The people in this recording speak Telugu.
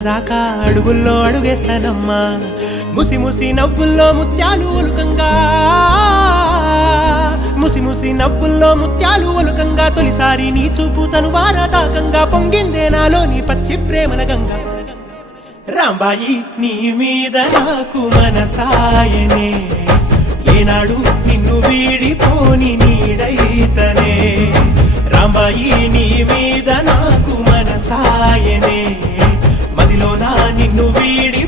దాకా అడుగుల్లో అడుగేస్తానమ్మా ముసి ముసి నవ్వుల్లో ముత్యాలు ఒలుకంగా ముసి ముసి నవ్వుల్లో ముత్యాలు ఒలుకంగా తొలిసారి నీ చూపు తను వారదాకంగా పొంగిందే నాలో నీ పచ్చి ప్రేమల గంగా రాంబాయి నీ మీద నాకు మనసాయనే ఏనాడు నిన్ను వీడిపోని నీడైతనే రాంబాయి నీ మీద నాకు మనసాయనే మదిలో నా నిన్ను వీడి